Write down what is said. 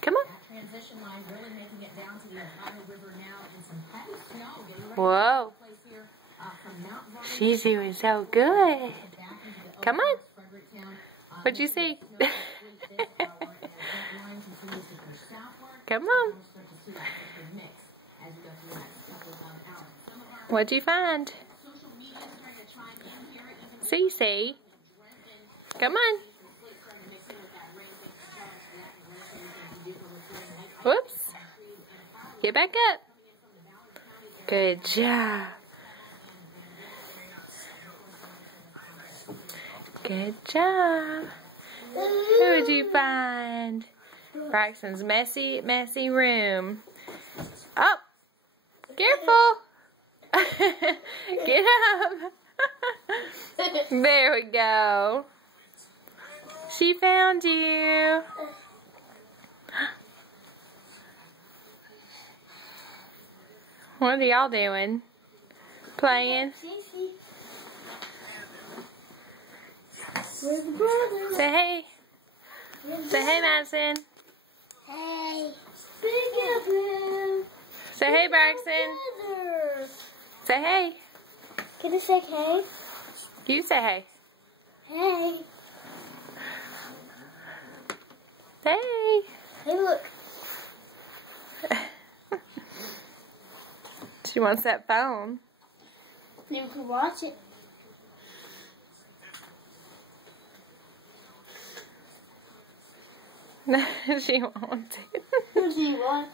Come on. Whoa. She's doing so good. Come on. What'd you see? Come on. What'd you find? Cece. Come on. Whoops. Get back up. Good job. Good job. Who would you find? Braxton's messy room. Oh! Careful! Get up! There we go. She found you. What are y'all doing? Playing? Say hey. Say hey, Madison. Hey. Say hey, Braxton. Say hey. Can I say hey? You say hey. Hey. Hey. Hey, look. She wants that phone. You can watch it. She won't. What do you want?